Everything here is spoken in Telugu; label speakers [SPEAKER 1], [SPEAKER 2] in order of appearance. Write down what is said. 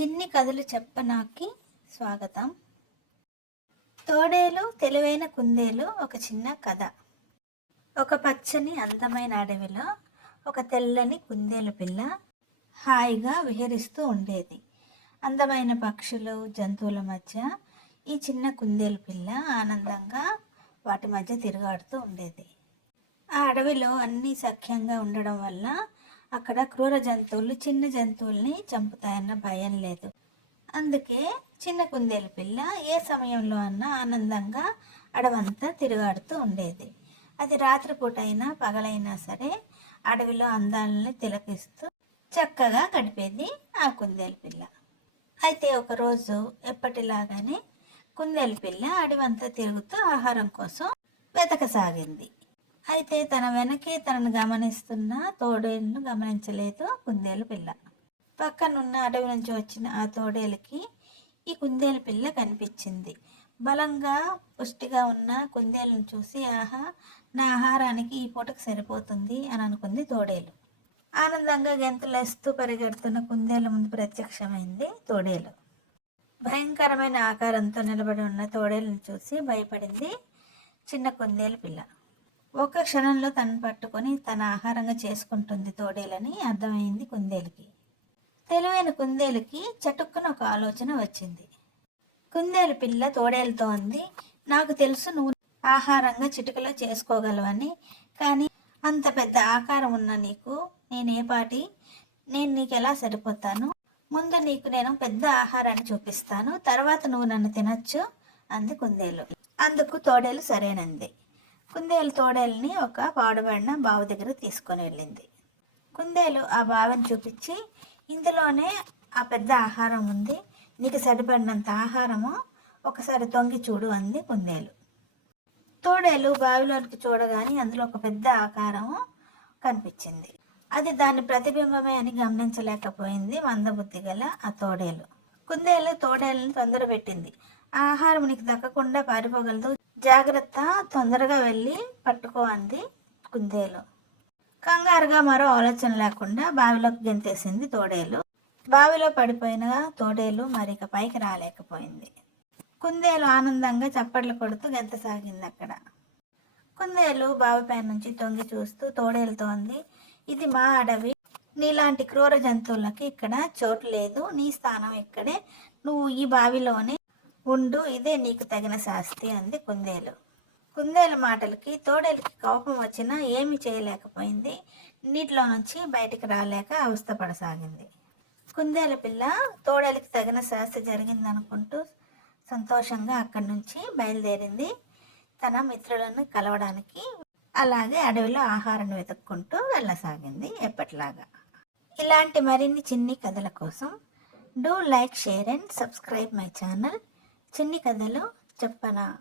[SPEAKER 1] చిన్ని కథలు చెప్పనాకి స్వాగతం. తోడేలు తెలివైన కుందేలు ఒక చిన్న కథ. ఒక పచ్చని అందమైన అడవిలో ఒక తెల్లని కుందేలు పిల్ల హాయిగా విహరిస్తూ ఉండేది. అందమైన పక్షులు జంతువుల మధ్య ఈ చిన్న కుందేలు పిల్ల ఆనందంగా వాటి మధ్య తిరుగాడుతూ ఉండేది. ఆ అడవిలో అన్నీ సఖ్యంగా ఉండడం వల్ల అక్కడ క్రూర జంతువులు చిన్న జంతువుల్ని చంపుతాయన్న భయం లేదు. అందుకే చిన్న కుందేలు పిల్ల ఏ సమయంలో అన్నా ఆనందంగా అడవంతా తిరుగాడుతూ ఉండేది. అది రాత్రిపూట అయినా పగలైనా సరే అడవిలో అందాలని తిలకిస్తూ చక్కగా గడిపేది ఆ కుందేలు పిల్ల. అయితే ఒకరోజు ఎప్పటిలాగానే కుందేలు పిల్ల అడవంతా తిరుగుతూ ఆహారం కోసం వెతకసాగింది. అయితే తన వెనకే తనను గమనిస్తున్న తోడేలును గమనించలేదు కుందేలు పిల్ల. పక్కనున్న అడవి నుంచి వచ్చిన ఆ తోడేలుకి ఈ కుందేలు పిల్ల కనిపించింది. బలంగా పుష్టిగా ఉన్న కుందేలను చూసి ఆహా నా ఆహారానికి ఈ పూటకు సరిపోతుంది అని అనుకుంది తోడేలు. ఆనందంగా గెంతులేస్తూ పరిగెడుతున్న కుందేలు ముందు ప్రత్యక్షమైంది తోడేలు. భయంకరమైన ఆకారంతో నిలబడి ఉన్న తోడేలను చూసి భయపడింది చిన్న కుందేలు పిల్ల. ఒక క్షణంలో తను పట్టుకొని తన ఆహారంగా చేసుకుంటుంది తోడేలని అర్థమైంది కుందేలుకి. తెలివైన కుందేలుకి చటుక్కున ఒక ఆలోచన వచ్చింది. కుందేలు పిల్ల తోడేలతో ఉంది నాకు తెలుసు నువ్వు ఆహారంగా చిటికలో చేసుకోగలవని కానీ అంత పెద్ద ఆకారం ఉన్న నీకు నేనే పాటి నేను నీకు ఎలా సరిపోతాను? ముందు నీకు నేను పెద్ద ఆహారాన్ని చూపిస్తాను తర్వాత నువ్వు నన్ను తినొచ్చు అంది కుందేలు. అందుకు తోడేలు సరేనంది. కుందేలు తోడేల్ని ఒక పాడుబడిన బావి దగ్గర తీసుకొని వెళ్ళింది. కుందేలు ఆ బావిని చూపించి ఇందులోనే ఆ పెద్ద ఆహారం ఉంది. నీకు సరిపడినంత ఆహారము ఒకసారి తొంగి చూడు అంది కుందేలు. తోడేలు బావిలోనికి చూడగానే అందులో ఒక పెద్ద ఆకారము కనిపించింది. అది దాని ప్రతిబింబమే అని గమనించలేకపోయింది మందబుద్ధి గల ఆ తోడేలు. కుందేలు తోడేళ్ళని తొందర పెట్టింది. ఆ ఆహారం నీకు దక్కకుండా పారిపోగలదు. జాగ్రత్త తొందరగా వెళ్ళి పట్టుకో అంది కుందేలు. కంగారుగా మరో ఆలోచన లేకుండా బావిలోకి గెంతేసింది తోడేలు. బావిలో పడిపోయిన తోడేలు మరిక పైకి రాలేకపోయింది. కుందేలు ఆనందంగా చప్పట్లు కొడుతూ గెంతసాగింది అక్కడ. కుందేలు బావిపై నుంచి తొంగి చూస్తూ తోడేలుతోంది ఇది మా అడవి నీలాంటి క్రూర జంతువులకి ఇక్కడ చోటు లేదు. నీ స్థానం ఇక్కడే. నువ్వు ఈ బావిలోనే ఉండు. ఇదే నీకు తగిన శాస్తి అంది కుందేలు. కుందేలు మాటలకి తోడేలకి కోపం వచ్చినా ఏమి చేయలేకపోయింది. నీటిలో నుంచి బయటికి రాలేక అవస్థపడసాగింది కుందేలు పిల్ల తోడేలకి తగిన శాస్తి జరిగిందనుకుంటూ సంతోషంగా అక్కడి నుంచి బయలుదేరింది. తన మిత్రులను కలవడానికి అలాగే అడవిలో ఆహారాన్ని వెతుక్కుంటూ వెళ్ళసాగింది ఎప్పటిలాగా. ఇలాంటి మరిన్ని చిన్ని కథల కోసం do like share and subscribe my channel. చిన్ని కథలు చెప్పనా?